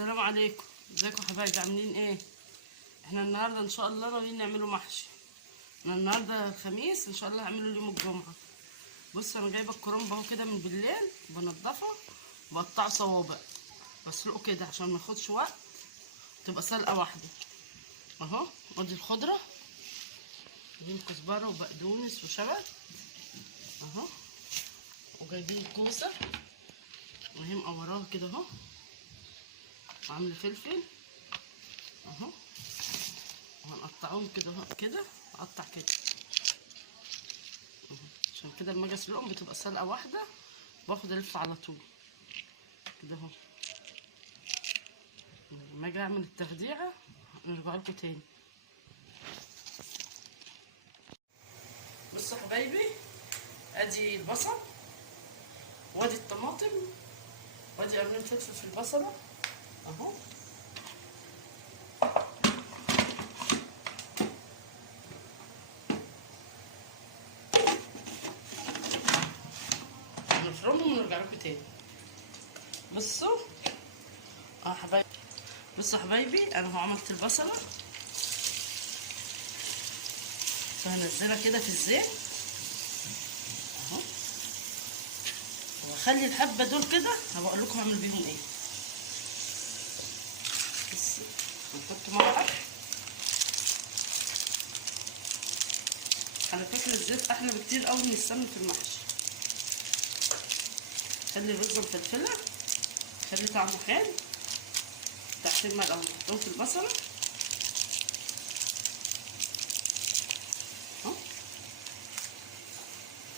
السلام عليكم. ازيكم حبايبي؟ عاملين ايه؟ احنا النهارده ان شاء الله ناويين نعمله محشي. انا النهارده الخميس، ان شاء الله هعمله يوم الجمعه. بص انا جايبه الكرنب اهو كده من بالليل، بنضفه وبقطعه صوابع، بسلقه كده عشان ما ياخدش وقت، تبقى سلقه واحده. اهو ادي الخضره، جايبين كزبره وبقدونس وشبت اهو، وجايبين الكوسه وهي مقوراها كده اهو، وعامله فلفل اهو، وهنقطعهم كده اهو، كده اقطع كده اهو، عشان كده لما اجي اسلقهم بتبقى سلقه واحده، باخد الف على طول كده اهو. لما اجي اعمل التخديعه نرجع لكم تاني. بصوا يا حبايبي، ادي البصل وادي الطماطم وادي قرنين فلفل في البصله اهو، نفرمهم ونرجع لكم تاني. بصوا اه حبايبي، بصوا يا حبايبي، انا اهو عملت البصله، فهنزلها كده في الزيت اهو، واخلي الحبه دول كده هبقول لكم هعمل بيهم ايه. بصوا نحط معلقه، على فكره الزيت احلى بكتير قوي من السمن في المحشي، خلي الرز مفلفله، خلي طعمه حلو. تحت المرقه ونحطهم في البصله اهو.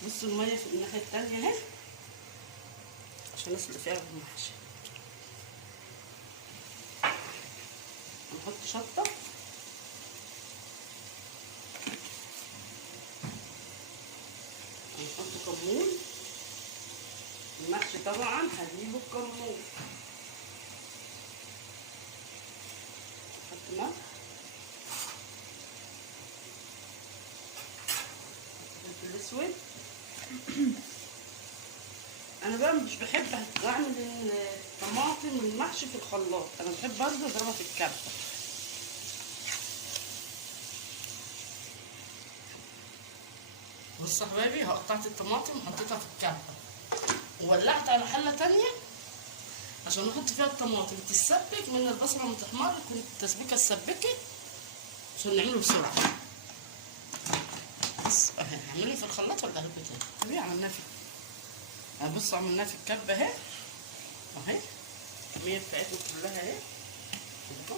بصوا الميه في الناحيه التانيه اهي عشان اسلق فيها المحشي. هنحط شطه، هنحط كمون، المحشي طبعا هجيبه الكمون، نحط ملح، فلفل اسود. انا بقى مش بحب اعمل الطماطم المحشي في الخلاط، انا بحب برضه اضربها في الكبه. بصوا يا حبايبي، قطعت الطماطم وحطيتها في الكبه، وولعت على حله تانية عشان نحط فيها الطماطم تتسبك من البصله ما تحمر، تكون التسبيكه اتسبكت عشان نعمله بسرعه. بص اهي هعمله في الخلاط ولا هلبة تاني؟ طبيعي عملناها في، بصوا عملناها في الكبه اهي اهي، الكميه بتاعتنا كلها اهي كده.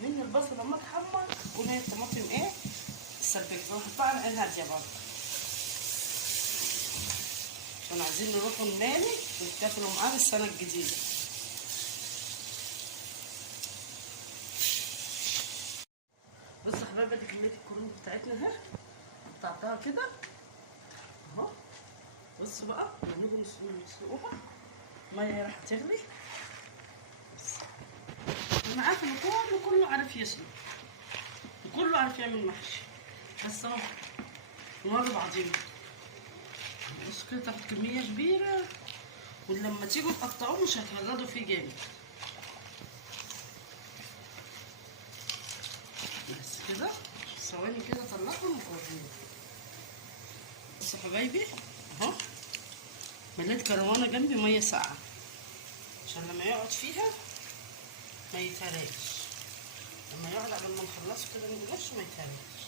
من البصل لما تحمر تكون هي الطماطم ايه اتسبكت، ونحطها على عين هاديه برضه عشان عايزين نروحوا النادي ونحتفلوا معانا السنه الجديده. بصوا يا حبايبي، دي كميه الكرنب بتاعتنا اهي، قطعتها كده اهو. بصوا بقى لما نيجي نسلقوها الميه راح تغلي، انا عارفه ان كله عارف يسلق وكله عارف يعمل محشي، بس اهو نوري بعضينا. بصوا كده تاخد كميه كبيره، ولما تيجوا تقطعوه مش هتهردوا فيه جامد. بس كده ثواني كده طلعهم وفرجيهم. بصوا يا حبايبي اهو، مليت كروانه جنبي ميه ساقعه عشان لما يقعد فيها ما يتهراش، لما يقعد قبل ما نخلصه كده من الوش ما يتهراش.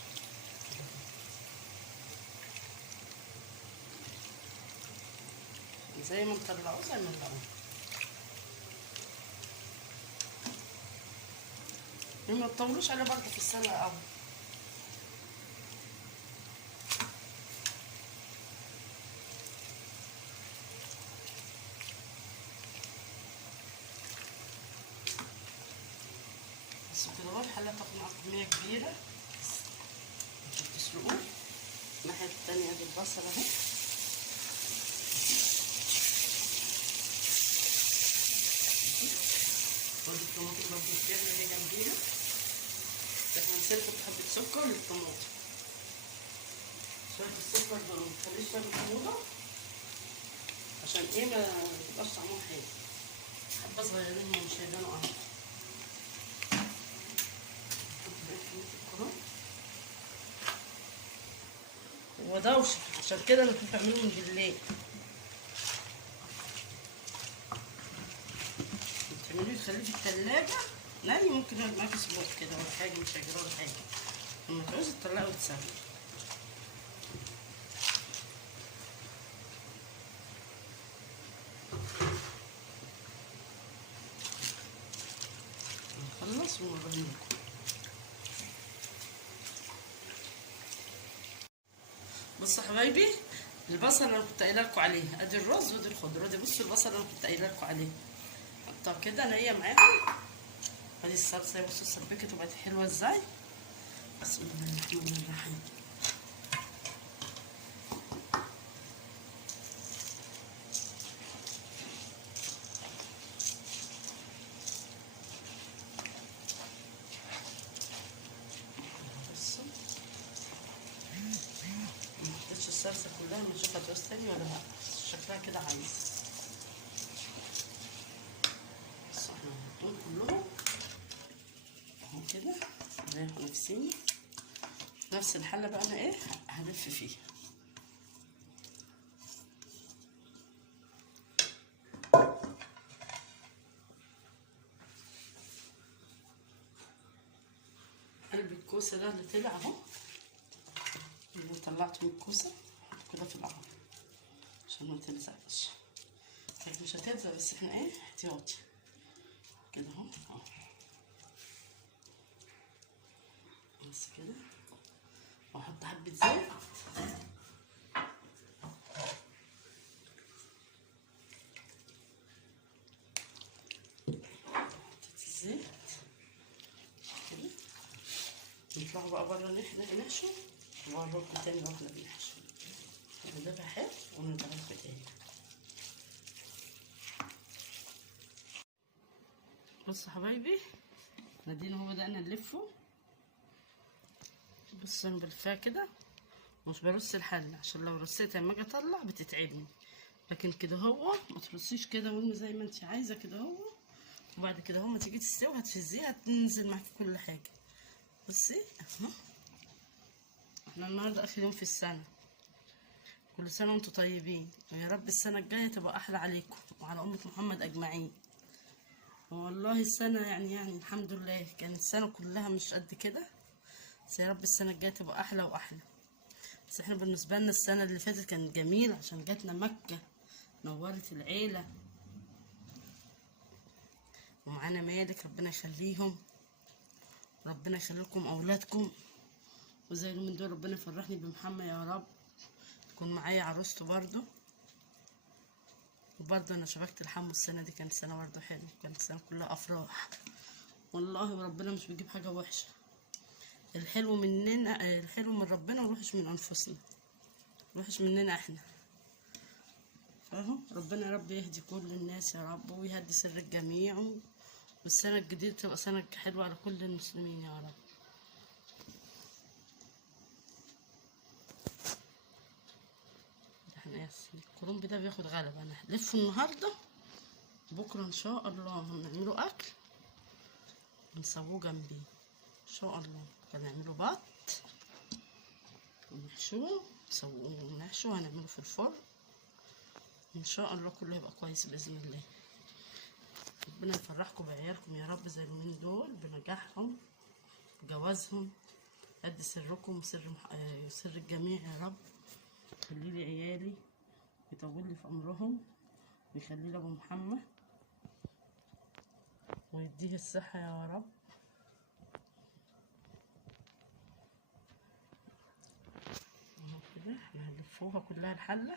زي ما نطلعوه زي ما نطلعوه، ما تطولوش عليه برضه في السلقه قوي. بس كده اهو الحله تاخد معاكم كميه كبيره عشان تسلقوه. الناحيه التانيه دي البصل اهي، ودي الطماطم برضه كتير اللي هي جنبيها، احنا هنسيب حبة سكر للطماطم. شوية السكر دول متخليش فيها الحموضة عشان ايه ما يبقاش طعمها حلو. حبة صغيرين مش هيبانوا قوي. هو دوشة عشان كده انا كنت بعمله من بالليل. بتعمليه تخليه في التلاجة ناري، ممكن يقعد معاكي اسبوع كده ولا حاجة، مش هيجرى ولا حاجة. لما تعوزي تطلعي وتسوي. نخلص ونوريهولكم. بصوا يا حبايبي، البصل اللي انا كنت قايله لكم عليه، ادي الرز ودي الخضره دي. بصوا البصل اللي انا كنت قايله لكم عليه حطها كده نيه معاهم. ادي الصلصه، بصوا سبكت وبقت حلوه ازاي. بسم الله الرحمن الرحيم. محطتش الصلصه كلها، ما نشوف هتعوز تاني ولا لا. شكلها كده عايز. بصوا احنا هنحطهم كلهم اهو كده، نريحوا نفسينا. نفس الحله بقى انا ايه هلف فيها. قلب الكوسه ده اللي طلع اهو، اللي طلعته من الكوسه حطه كده في القعر عشان ما تلزقش. طيب مش هتلزق بس احنا ايه احتياطي كده اهو بس كده. واحط حبه زيت الزيت كده. نطلعوا بقى بره نحشو وهنروح تاني واحنا بنحشو. نقلبها حلو ونرجع لكم تاني. بصوا حبايبي، ادينا هو بدأنا نلفه. بصوا انا بلفها كده، مش برص الحله عشان لو رصيتها لما اجي اطلع بتتعبني. لكن كده هو ما ترصيش كده وارمي زي ما انت عايزه كده هو. وبعد كده هو ما تيجي تستوي هتفزيها هتنزل معاكي كل حاجه. بصي اهو. احنا النهارده اخر يوم في السنه، كل سنه وانتم طيبين، ويا رب السنه الجايه تبقى احلى عليكم وعلى امه محمد اجمعين. والله السنه يعني الحمد لله كانت السنه كلها مش قد كده، بس يا رب السنه الجايه تبقى احلى واحلى. بس احنا بالنسبه لنا السنه اللي فاتت كانت جميله عشان جاتنا مكه، نورت العيله ومعانا مالك، ربنا يخليهم، ربنا يخلي لكم اولادكم. وزي من دول ربنا يفرحني بمحمد يا رب، تكون معايا عروسته برضو. وبرضو انا شبكت الحمو السنه دي، كانت سنه برضو حلوه، كانت سنه كلها افراح والله. وربنا مش بيجيب حاجه وحشه، الحلو مننا، الحلو من ربنا والوحش من انفسنا، الوحش مننا احنا. فاهو ربنا يا رب يهدي كل الناس يا رب، ويهدي سر الجميع، والسنه الجديده تبقى سنه حلوه على كل المسلمين يا رب. احنا الكرنب ده بياخد غلبه، انا هلفه النهارده، بكره ان شاء الله هنعمله اكل ونسووه جنبي ان شاء الله. هنعمله بط ونحشوه ونحشوه وهنعمله في الفرن ان شاء الله. كله هيبقى كويس باذن الله. ربنا يفرحكم بعيالكم يا رب زي اليومين دول بنجاحهم بجوازهم. قد سركم سر الجميع يا رب. خلي لي عيالي، يطول لي في عمرهم، ويخلي لي ابو محمد ويديه الصحه يا رب. اهو كده احنا هنلفوها كلها الحله،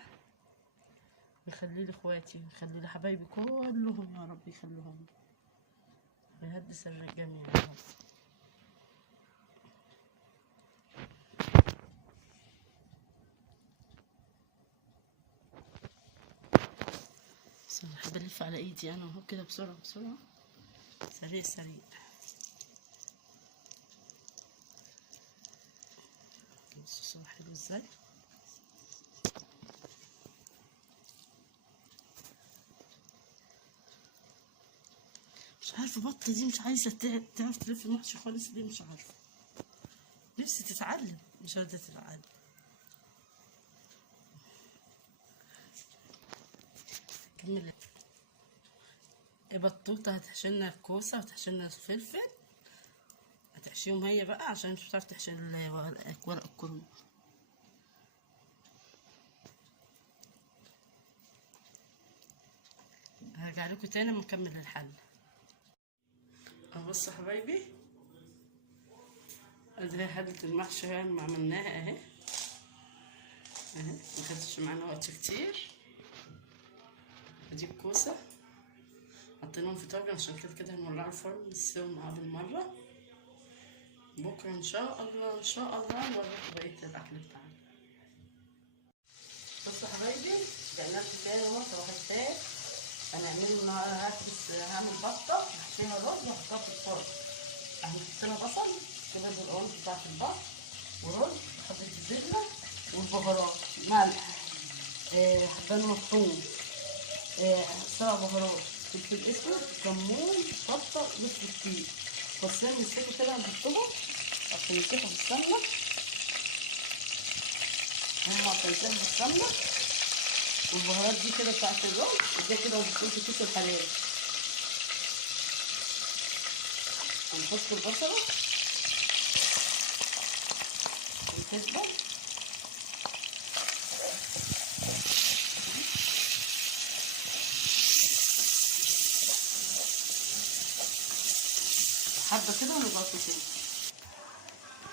ويخلي لي اخواتي ويخلي لي حبايبي كلهم يا رب، يخليهم ويهدي سر الجميع يا رب. بس انا حابه الف على ايدي انا اهو كده بسرعه بسرعه، سريع سريع. بصوا حلو ازاي. مش عارفه بطه دي مش عايزه تعرف تلف المحشي خالص ليه، مش عارفه. نفسي تتعلم مش راضيه تتعلم. كمل. بطوطه هتحشيلنا الكوسه وتحشيلنا الفلفل، هتحشيهم هي بقى عشان مش بتعرف تحشي ورق الكرنب. هرجع لكم تاني اما نكمل الحل. بصوا حبايبي، ادي حلة المحشي اهي ما عملناها اهي ما خدتش معانا وقت كتير. ادي الكوسه حطيناهم في طاجن عشان كده هنولعوا الفرن نسيبهم معاه بالمره. بكره ان شاء الله نوريكم بقيه الاكل بتاعنا. بصوا حبايبي، رجعنا لكم تاني اهو صباح. هعمل بطه نحشيها رز واحطها في الفرن. هنحط لها بصل كده بالقوانص بتاعت البط ورز وحبه الزبده والبهارات، ملح، حبان مفروم، سبع بهارات، فلفل اسود، كمون، شطه، نص كتير، فصين يمسكوا كده هنحطهم عشان يمسكوا في السمنه. هم معتزين بالسمنه والبهارات دي كده بتاعت الرز، وده كده هنحطهم في كيس الحلال. هنحط البصله والكزبره حبه كده ونضغطوا تاني.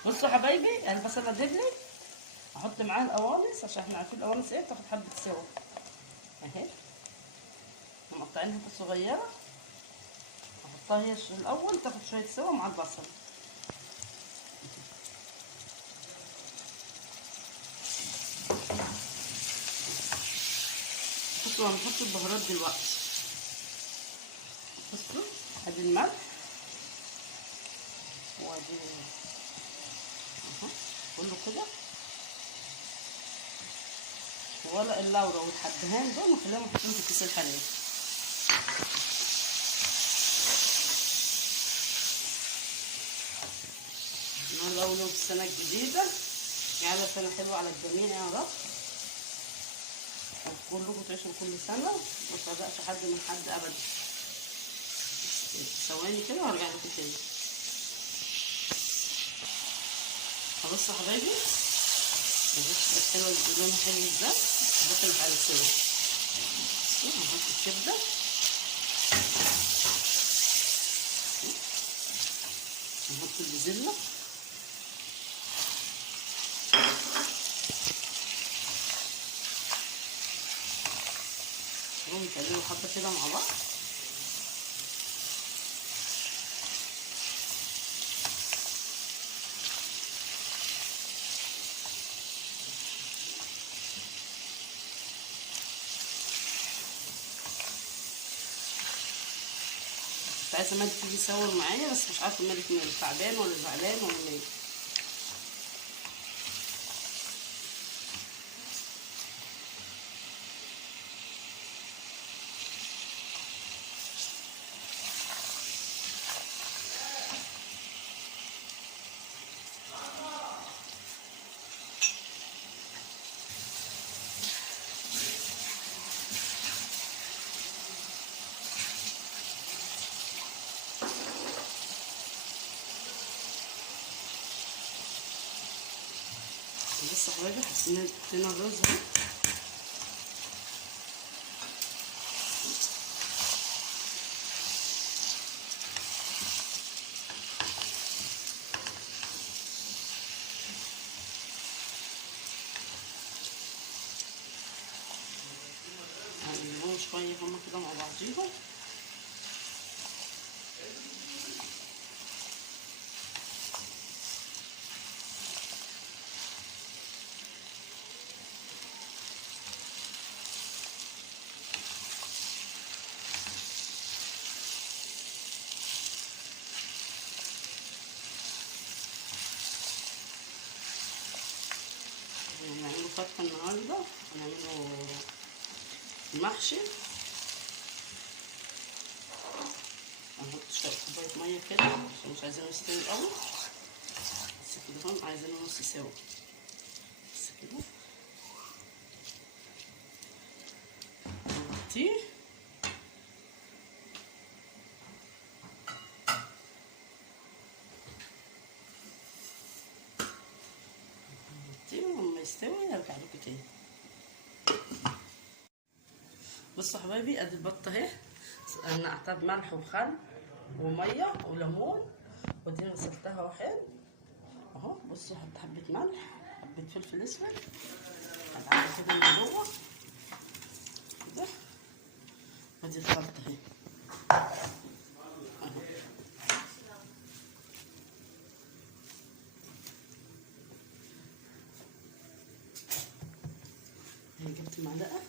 بصوا حبايبي البصله دبلت، احط معاها القوانص عشان احنا عارفين القوانص ايه بتاخد حبه سوا اهي. مقطعينها حته صغيره، احطها هي الاول تاخد شويه سوا مع البصل. بصوا هنحط البهارات دلوقتي. بصوا ادي الملح وادي اهو كله كده، ورق اللورا والحبهان دول نخليهم محطوطين في كيس الحلال. النهارده اول يوم في السنه الجديده، جعلها سنه حلوه على الجميع يا رب، وكلكم تعيشوا كل سنه وما تفرقش حد من حد ابدا. ثواني كده وهرجع لكم تاني. خلاص يا حبايبي، بس حلوه لونها حلو ازاي، دخلت على سوا. هنحط الكبده نحط البسله ونقلبهم حبه كده مع بعض. كنت عايزه مالك تيجي يصور معايا بس مش عارفه مالك ماله، تعبان ولا زعلان ولا ماله. بصوا يا حبايبي، حطينا الرز اهو. هنقلبهم شويه هما كده مع بعضيهم. هنعمله فتة النهارده، هنعمله محشي. هنحط شوية كوباية مية كده عشان مش عايزينه يستوي الأول، بس كده هم عايزينه نص سوا بس كده. نغطيه ولما يستوي هرجع لكم تاني. بصوا حبايبي، ادي البطه اهي، نقعتها بملح وخل وميه وليمون، ودي غسلتها اهو حلو اهو. بصوا حط حبه ملح، حبه فلفل اسود، هدعكها كده من جوه كده. ودي الخلطه اهي اهو. جبت معلقه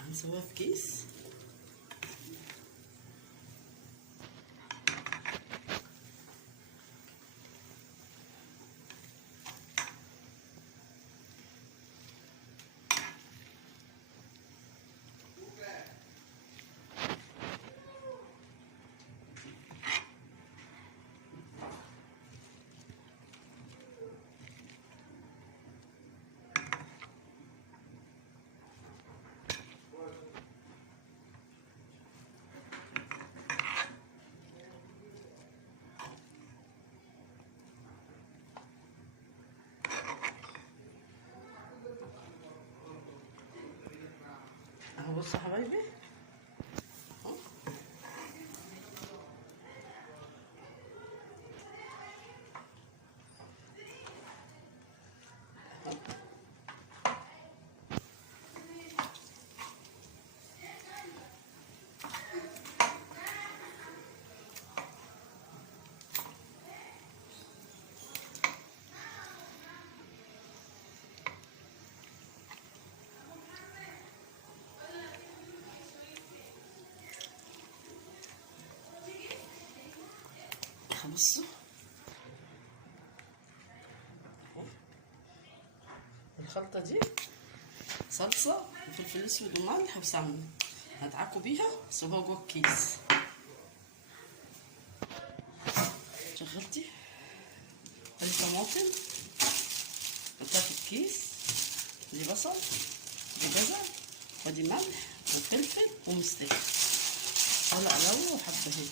هنسويها في كيس. اهو بصوا حبايبي اهو. بصوا الخلطه دي صلصه وفلفل اسود وملح وسمنه، هدعكوا بيها سيبوها جوه الكيس. شغلتي ادي طماطم حطها في الكيس، دي بصل، دي جزر، ودي ملح وفلفل ومستكه، طلع لو وحبه هدي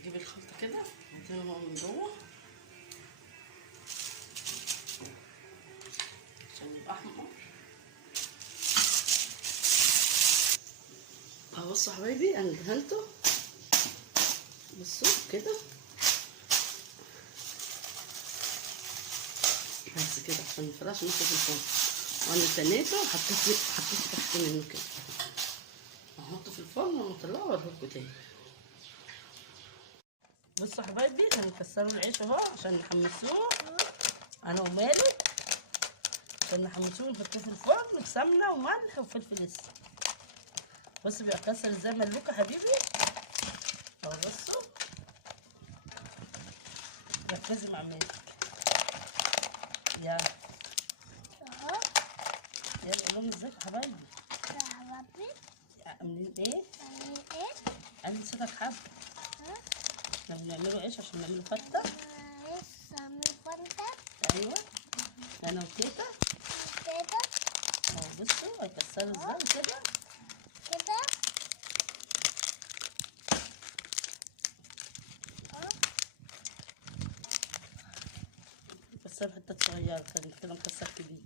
نجيب الخلطة كده نحطها من جوه عشان يبقى احمر اهو. بصوا حبايبي انا دهنته، بصوا كده بس كده عشان مينفعش نحطه في الفرن، وانا تنيته وحطيت تحت منه كده. هحطه في الفرن ونطلعه واوريكم تاني. بصوا حبايبي هنكسروا العيش اهو عشان نحمسوه انا ومالك، عشان نحمسوه ونحطوه في الفرن بسمنه وملح وفلفل اسود. بصوا بيتكسر ازاي ملوكه حبيبي اهو. بصوا ركزي مع مالك يلا يلا قول لهم ازيك يا حبايبي. يا حبايبي عاملين ايه؟ عاملين ايه؟ عندي صوتك حب. احنا بنعمله عيش عشان نعمله فتة. لسه عاملين فتة. ايوه انا وتيتا كده اهو. بصوا هيكسروا ازاي كده كده كسروا حتة صغيرة كده مكسر كبير.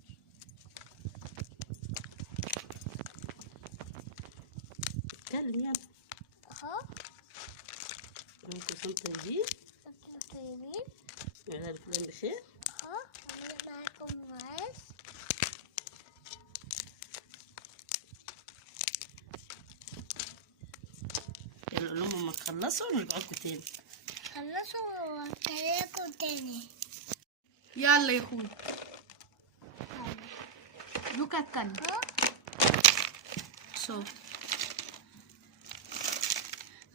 اتكلم يعني اهو. انتوا كنتوا طيبين انتوا طيبين وعلى الفلان بخير اهو. عاملين معاكم معاش. يلا قول لهم اما تخلصوا نرجع لكم تاني. خلصوا وكلكم تاني. يلا يا اخوي لوكا اتكلم. اهو صوت.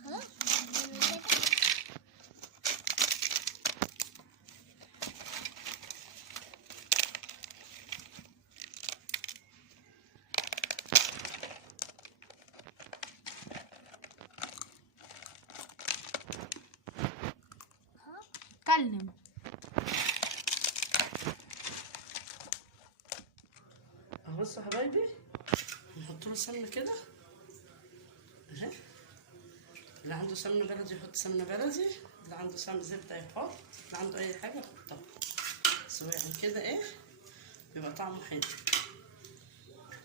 اهو عملنا كده. اهو اتكلم. اهو بصوا يا حبايبي، نحط له سمنه كده اهي. اللي عنده سمنه بلدي يحط سمنه بلدي، اللي عنده سمنه زبده يحط، اللي عنده اي حاجه يحطها. سواء كده ايه بيبقى طعمه حلو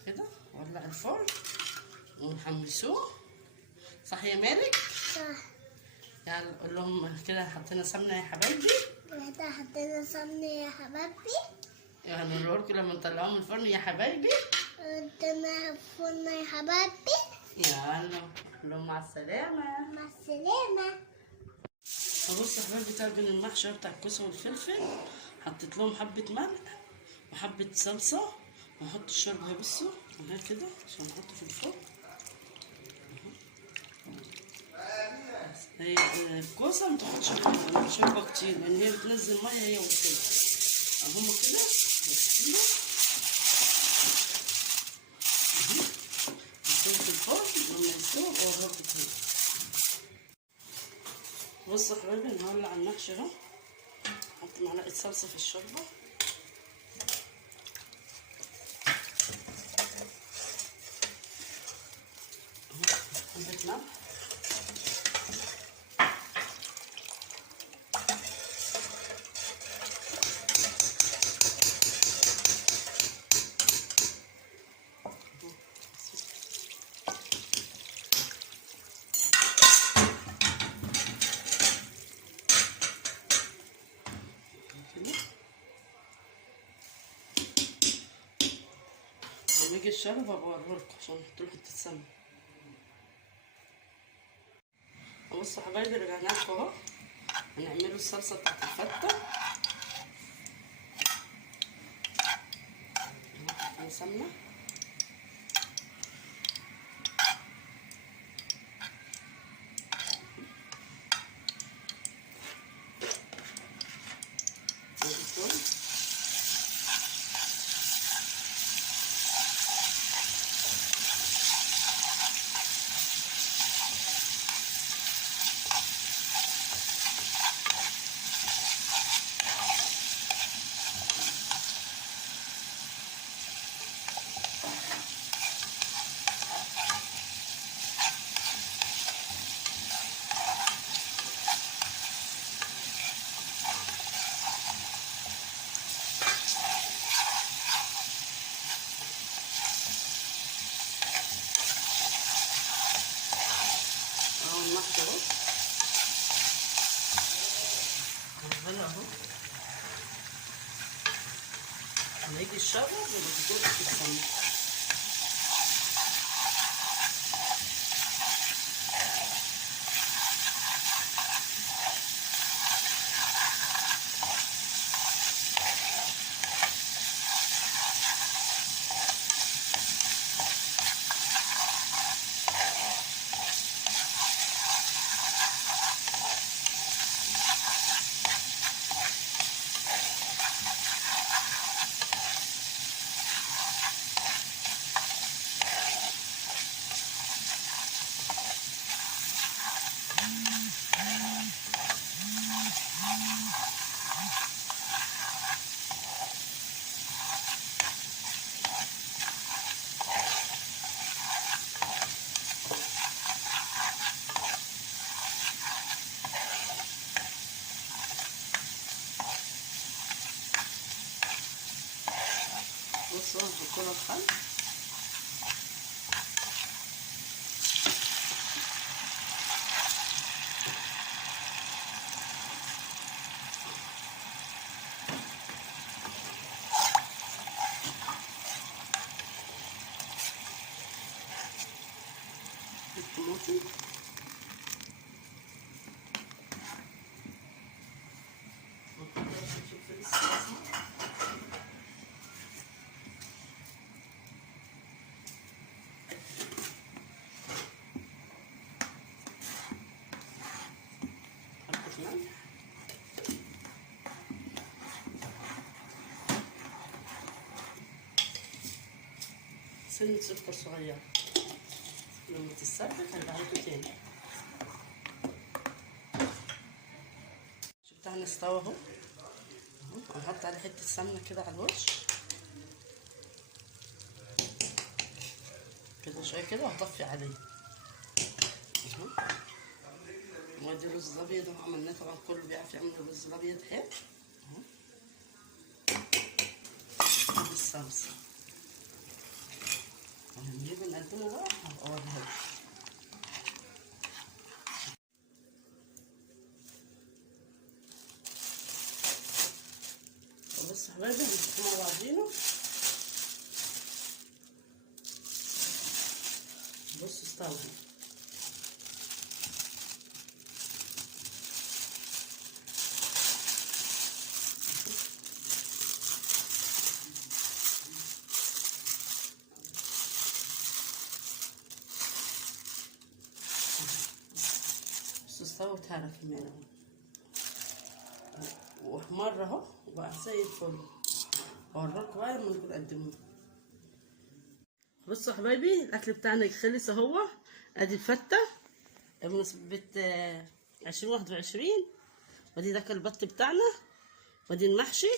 كده. ولع الفرن ونحمسوه. صح يا مالك؟ صح. يلا قول لهم كده حطينا سمنه يا حبايبي. كده حطينا سمنة يا حبايبي. يعني نوركم لما نطلعوه من الفرن يا حبايبي. حطينا فونا يا حبايبي. يلا قول لهم مع السلامه. مع السلامة. بص يا حبايبي، بين المحشي بتاع الكوسه والفلفل حطيت لهم حبه ملح وحبه صلصه، وهحط الشوربه. بصوا اهي كده عشان نحطه في الفرن. هي الكوسه ما تاخدش شوربه كتير لان هي بتنزل ميه هي والفلفل. اهو كده بس كده نحطهم في الفرن لما يستووا اوريكم تاني. بصوا يا حبايبي نولع المحشي اهو. نحط معلقه صلصه في الشوربه. حبه ملح. لما يجي الشرب بوريلكم عشان نحط له حته سمنه. بصوا يا حبايبي رجعنا لكم اهو. هنعمله الصلصه بتاعت الفته. اهو سمنه. اهو المحشي اهو. هنا اهو. لما يجي الشرب يبقى تدوق في السمنه. بصوا هنحط له الخل. الطماطم سنة سكر صغيرة. لما تتسبك هرجع لكم تاني. شفتها هنستوى اهو. هنحط عليه حتة سمنة كده على الوش كده شوية كده، وهطفي عليه. وادي رز الابيض اهو، عملناه طبعا كله بيعرف يعمل الرز الابيض حلو اهو. ادي الصلصة هنجيب نقدمه بقى، هبقى اوريهولكم. بص يا حبايبي هنحطهم مع بعضينه. بص استوى. بص استوى واتهرى كمان اهو، واحمر اهو وبقى زي الفل. هوريكم بقى لما نكون قدموه. بصوا يا حبايبي الاكل بتاعنا خلص اهو. ادي الفته بمناسبه 2021، ودي ده البط بتاعنا، ودي المحشي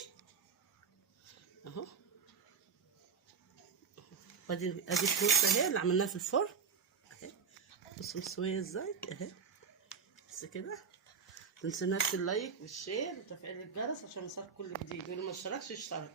اهو، ودي ادي الكوسه اهي اللي عملناها في الفرن اهي. بصوا مستويه ازاي اهي. بس كده متنسوناش اللايك والشير وتفعيل الجرس عشان يوصلك كل جديد، واللي ما اشتركش يشترك.